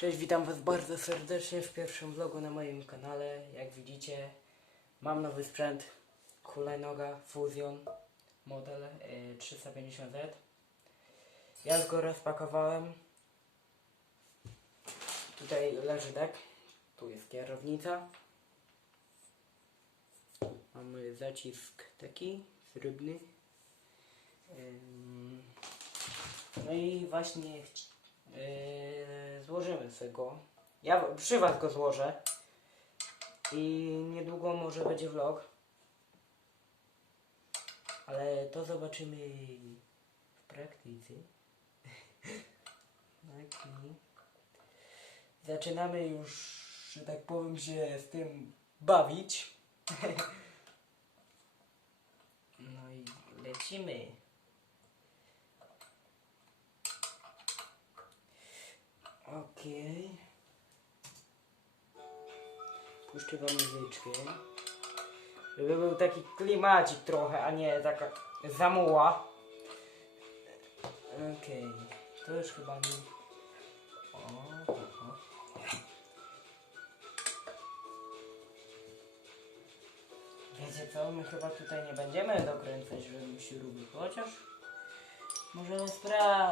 Cześć, witam was bardzo serdecznie w pierwszym vlogu na moim kanale. Jak widzicie, mam nowy sprzęt hulajnoga Fusion model y, 350Z. Ja już go rozpakowałem. Tutaj leży dek, tu jest kierownica. Mamy zacisk taki srebrny. No i właśnie yy, złożymy sobie go. Ja przy was go złożę. I niedługo może będzie vlog. Ale to zobaczymy w praktyce. Tak zaczynamy już, że tak powiem, się z tym bawić. No i lecimy. Okej. Puszczę wam muzyczkę. Żeby był taki klimacik trochę, a nie taka zamuła. Okej. To już chyba o, o. Wiecie co, my chyba tutaj nie będziemy dokręcać żadnych śruby, chociaż możemy sprawdzić.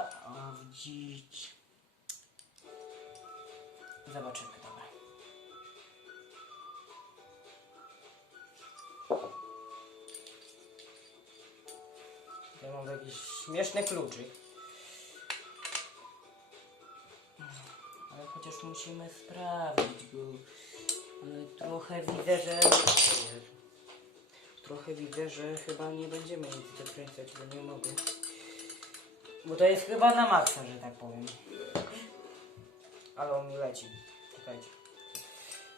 Zobaczymy, dobra. Ja mam jakiś śmieszny kluczyk. Ale chociaż musimy sprawdzić. Ale trochę widzę, że... Trochę widzę, że chyba nie będziemy nic dokręcać, bo nie mogę. Bo to jest chyba na maksa, że tak powiem. Ale on mi leci. Czekajcie.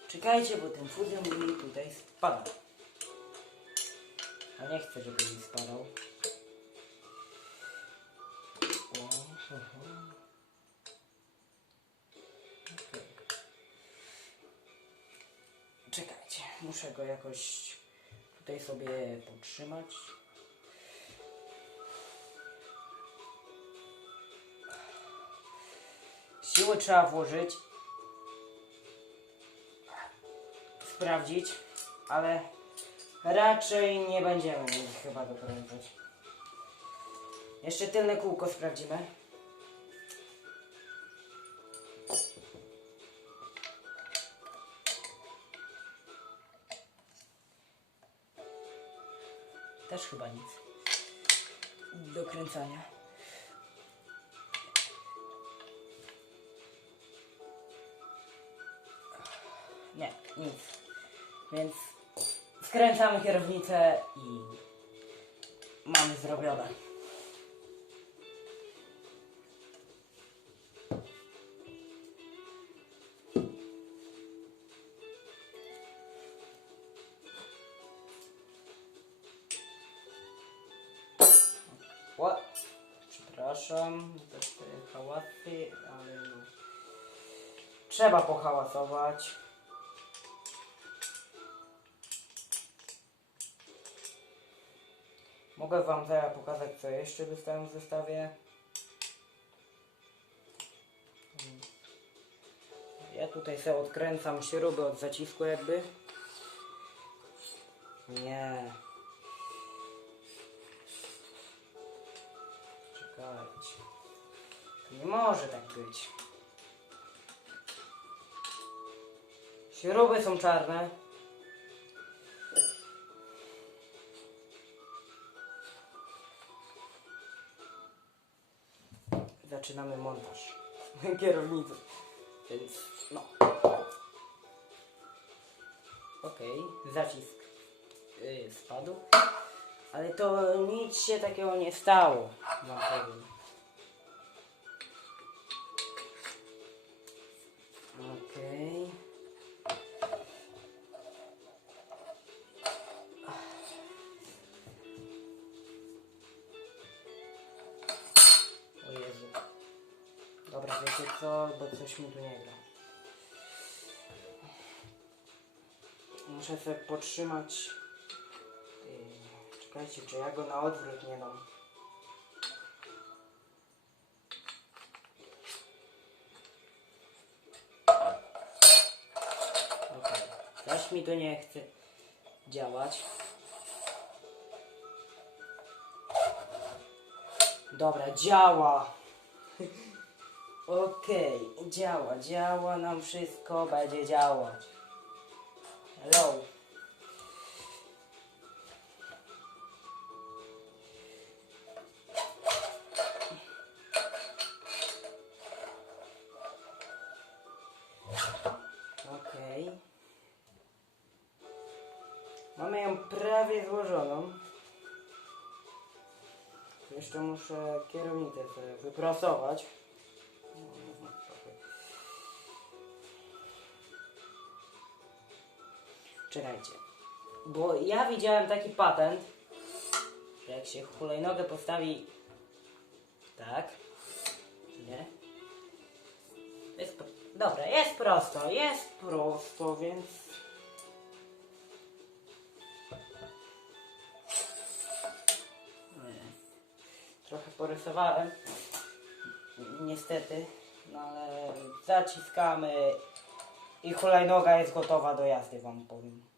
Czekajcie, bo ten fuzjon mi tutaj spada. A nie chcę, żeby mi spadał. O. Czekajcie, muszę go jakoś tutaj sobie podtrzymać. Siły trzeba włożyć. Sprawdzić, ale raczej nie będziemy chyba dokręcać. Jeszcze tylne kółko sprawdzimy. Też chyba nic. Do kręcania. Nic. Więc skręcamy kierownicę i mamy zrobione. O, przepraszam za te hałasy, ale no. Trzeba pohałasować. Mogę wam zaraz pokazać co jeszcze dostałem w zestawie. Ja tutaj sobie odkręcam śruby od zacisku jakby. Nie. Czekajcie. Nie może tak być. Śruby są czarne. Zaczynamy montaż kierownicy. Więc no. Okej, zacisk yy, spadł. Ale to nic się takiego nie stało, wam powiem. razie co, bo coś mi tu nie gra. Muszę sobie potrzymać... Czekajcie, czy ja go na odwrót nie dam. Okay. Też mi to nie chce działać. Dobra, działa! Okej, działa, działa nam wszystko, będzie działać. Hello. Okej. Mamy ją prawie złożoną. Jeszcze muszę kierownicę wyprasować. Czekajcie. Bo ja widziałem taki patent, że jak się hulajnogę postawi tak, nie? Jest, dobra, jest prosto, jest prosto, więc... Trochę porysowałem, niestety, no ale zaciskamy i hulajnoga jest gotowa do jazdy, wam powiem.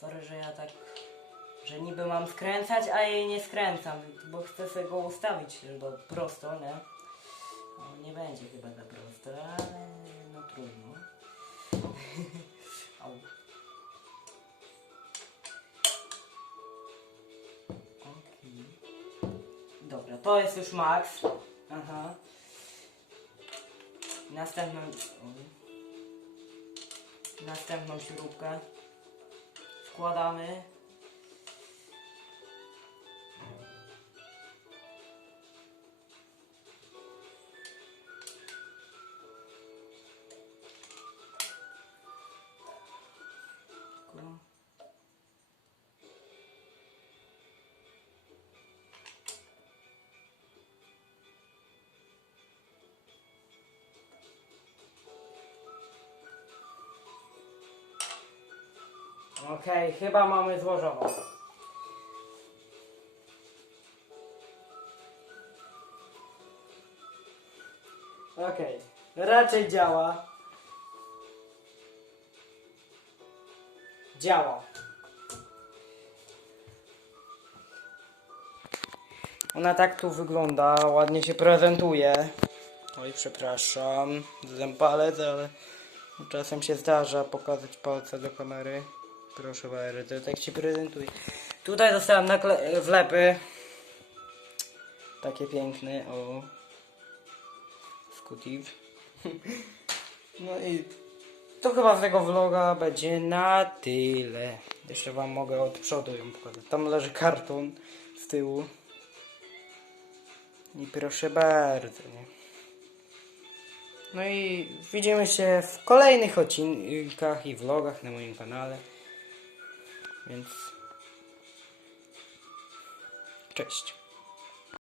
Sorry, że ja tak, że niby mam skręcać, a jej nie skręcam, bo chcę sobie go ustawić bo prosto, nie? No, nie będzie chyba za prosto, ale no trudno. Au. Okej. Dobra, to jest już max. Aha. Następną... Następną śrubkę 我他们。Okej, chyba mamy złożoną. Okej, raczej działa. Działa. Ona tak tu wygląda, ładnie się prezentuje. Oj, przepraszam, zjem palec, ale czasem się zdarza pokazać palce do kamery. Proszę bardzo, tak się prezentuje. Tutaj dostałem wlepy. Takie piękne, o. Scutiv. No i to chyba z tego vloga będzie na tyle. Jeszcze wam mogę od przodu ją pokazać. Tam leży karton z tyłu. I proszę bardzo, nie? No i widzimy się w kolejnych odcinkach i vlogach na moim kanale. Więc cześć.